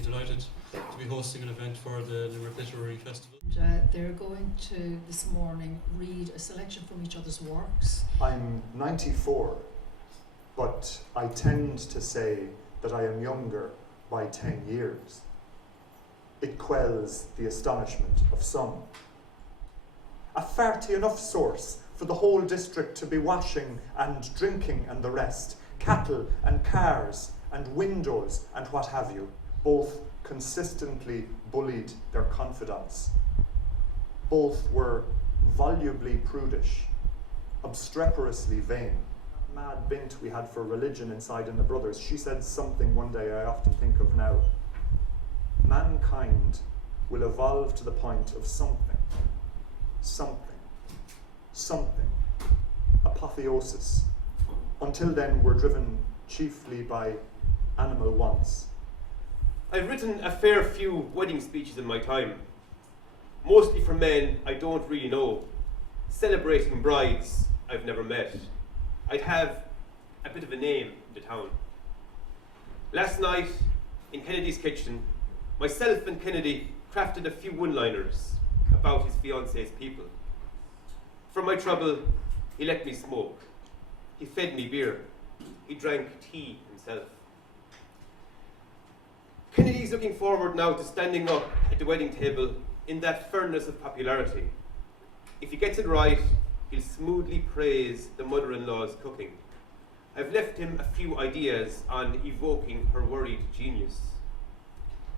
really delighted to be hosting an event for the Limerick Literary Festival. They're going to, this morning, read a selection from each other's works. I'm 94, but I tend to say that I am younger by 10 years. It quells the astonishment of some. A farty enough source for the whole district to be washing and drinking and the rest, cattle and cars and windows and what have you, both consistently bullied their confidants. Both were volubly prudish, obstreperously vain. Mad bent we had for religion inside in the brothers. She said something one day I often think of now. Mankind will evolve to the point of something, apotheosis. Until then, we're driven chiefly by animal wants. I've written a fair few wedding speeches in my time, mostly for men I don't really know, celebrating brides I've never met. I'd have a bit of a name in the town. Last night, in Kennedy's kitchen, myself and Kennedy crafted a few one-liners about his fiancée's people. For my trouble, he let me smoke. He fed me beer. He drank tea himself. Kennedy's looking forward now to standing up at the wedding table in that furnace of popularity. If he gets it right, he'll smoothly praise the mother-in-law's cooking. I've left him a few ideas on evoking her worried genius.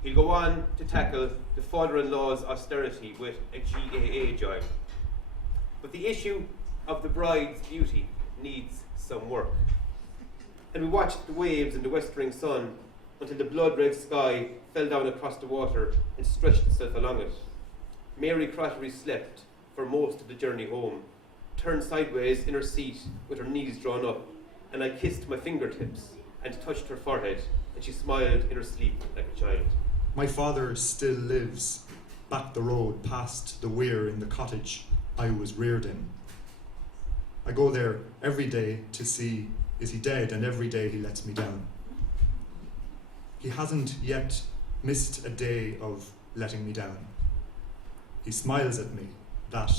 He'll go on to tackle the father-in-law's austerity with a GAA jibe. But the issue of the bride's beauty needs some work. And we watched the waves in the westering sun until the blood-red sky fell down across the water and stretched itself along it. Mary Crottery slept for most of the journey home, turned sideways in her seat with her knees drawn up, and I kissed my fingertips and touched her forehead, and she smiled in her sleep like a child. My father still lives back the road past the weir in the cottage I was reared in. I go there every day to see is he dead, and every day he lets me down. He hasn't yet missed a day of letting me down. He smiles at me, that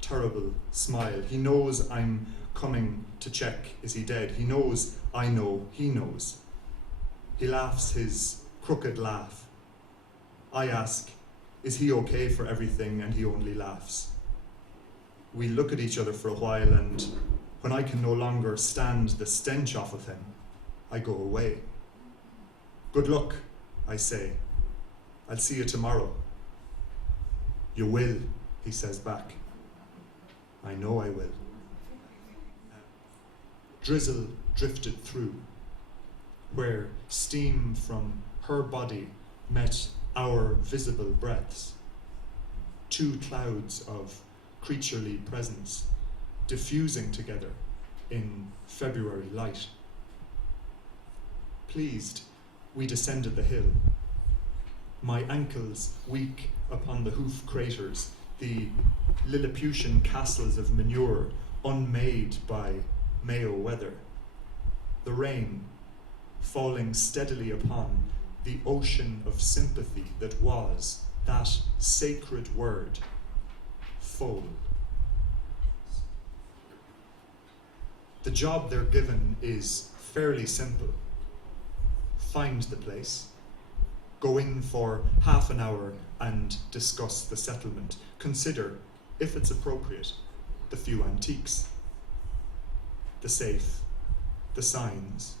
terrible smile. He knows I'm coming to check, is he dead? He knows I know he knows. He laughs his crooked laugh. I ask, is he okay for everything? And he only laughs. We look at each other for a while, and when I can no longer stand the stench off of him, I go away. Good luck, I say. I'll see you tomorrow. You will, he says back. I know I will. Drizzle drifted through, where steam from her body met our visible breaths. Two clouds of creaturely presence diffusing together in February light. Pleased, we descended the hill. My ankles weak upon the hoof craters, the Lilliputian castles of manure unmade by Mayo weather. The rain falling steadily upon the ocean of sympathy that was that sacred word, full. The job they're given is fairly simple. Find the place, go in for half an hour and discuss the settlement. Consider, if it's appropriate, the few antiques. The safe, the signs,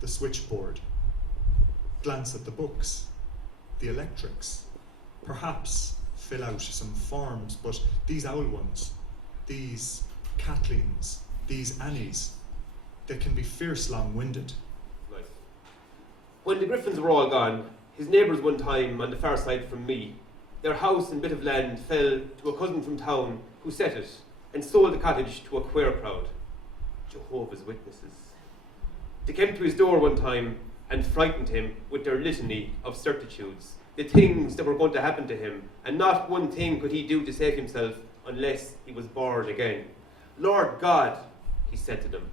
the switchboard. Glance at the books, the electrics. Perhaps fill out some forms, but these owl ones, these Kathleen's, these Annies, they can be fierce long-winded. Right. When the Griffins were all gone, his neighbours one time on the far side from me, their house and bit of land fell to a cousin from town who set it and sold the cottage to a queer crowd. Jehovah's Witnesses. They came to his door one time and frightened him with their litany of certitudes, the things that were going to happen to him, and not one thing could he do to save himself unless he was born again. Lord God, he said to them,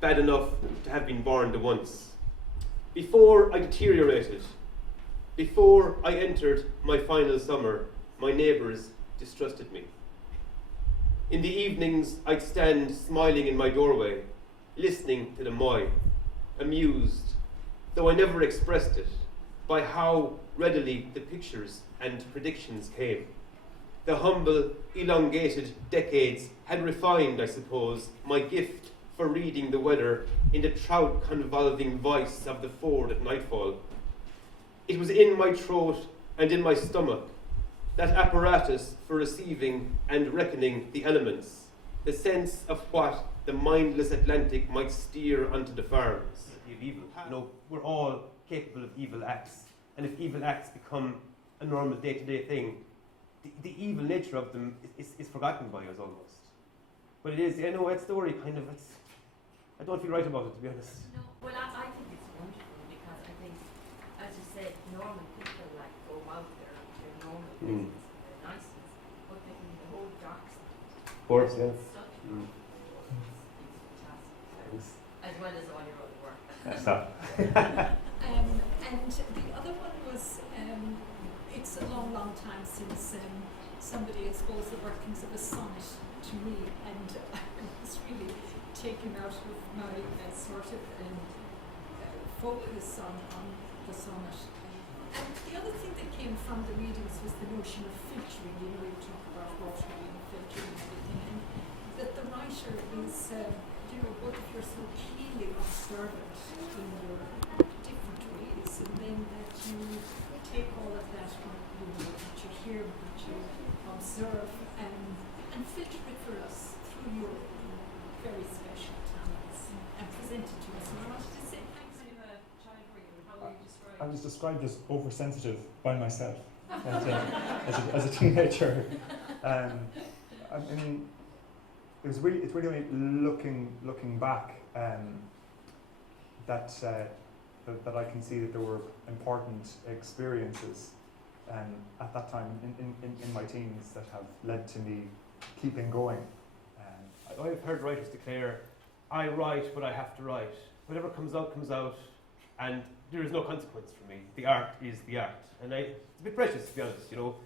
bad enough to have been born the once. Before I deteriorated, Before I entered my final summer, my neighbours distrusted me. In the evenings, I'd stand smiling in my doorway, listening to the moi, amused, though I never expressed it, by how readily the pictures and predictions came. The humble, elongated decades had refined, I suppose, my gift for reading the weather in the trout-convolving voice of the ford at nightfall. It was in my throat and in my stomach, that apparatus for receiving and reckoning the elements, the sense of what the mindless Atlantic might steer onto the farms. Of evil. You know, we're all capable of evil acts, and if evil acts become a normal day-to-day thing, the evil nature of them is forgotten by us almost. But it is, I know that story kind of, I don't feel right about it, to be honest. No, well, I think it's wonderful because I think, as you said, normal people like go out there and do normal business and they're nice ones, but they can the whole dark side. Of course, yeah. It's such a it's fantastic. As well as all your other work. That's that. And the other one was, it's a long, long time since somebody exposed the workings of a sonnet to me, and I was really taken out of my sort of focus on the sonnet. And the other thing that came from the readings was the notion of filtering. You know, you talk about watering and filtering and everything, and that the writer is, both of you're so keenly observant in your different ways, and then that you take all of that, that you hear, that you observe, and filter it for us through your very special talents and present it to us. And I wanted to say thanks. I was described as oversensitive by myself as a teenager. I mean, it's really only looking back that I can see that there were important experiences at that time in my teens that have led to me keeping going. I've heard writers declare, I write what I have to write. Whatever comes out, and there is no consequence for me. The art is the art. And it's a bit precious, to be honest, you know.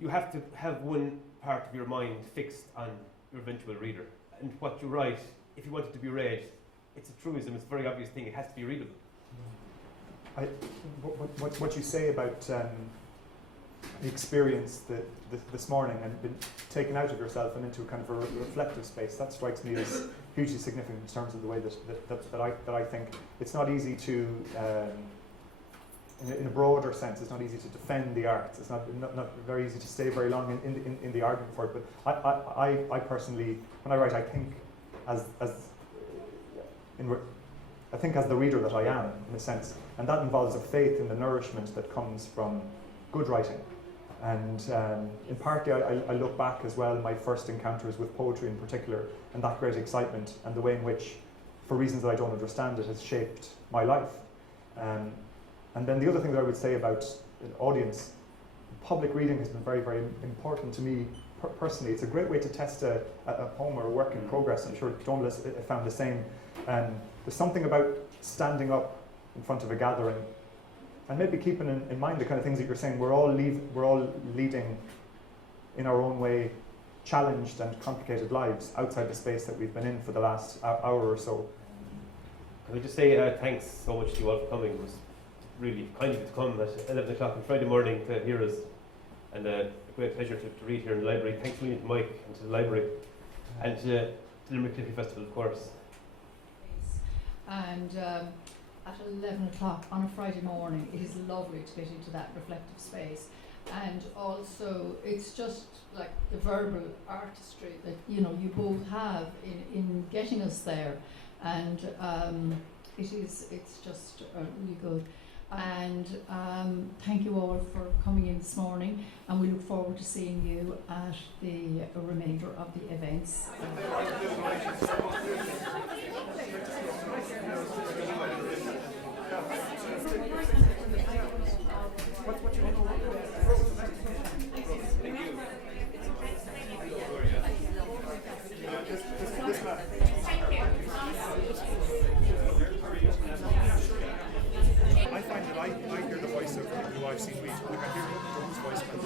You have to have one part of your mind fixed on your eventual reader. And what you write, if you want it to be read, it's a truism, it's a very obvious thing, it has to be readable. What you say about the experience this morning and been taken out of yourself and into a kind of a reflective space, that strikes me as hugely significant in terms of the way that I think it's not easy to, in a broader sense, it's not easy to defend the arts. It's not very easy to stay very long in the argument for it. But I personally, when I write, I think as the reader that I am, in a sense, and that involves a faith in the nourishment that comes from good writing. And in part, I look back as well, my first encounters with poetry in particular, and that great excitement, and the way in which, for reasons that I don't understand, it has shaped my life. And then the other thing that I would say about an audience, public reading has been very, very important to me personally. It's a great way to test a poem or a work in progress. I'm sure Donal has found the same. There's something about standing up in front of a gathering and maybe keeping in mind the kind of things that you're saying. We're all leading in our own way challenged and complicated lives outside the space that we've been in for the last hour or so. Can I just say thanks so much to you all for coming. It was really kind of you to come at 11 o'clock on Friday morning to hear us, and a great pleasure to read here in the library. Thanks a million to Mike and to the library, and to the Limerick Literary Festival, of course. And at 11 o'clock on a Friday morning, it is lovely to get into that reflective space. And also, it's just like the verbal artistry that you both have in getting us there, and it's just really good. And thank you all for coming in this morning, and we look forward to seeing you at the remainder of the events. I find that I hear the voice of people who I've seen like I hear Donal's voice when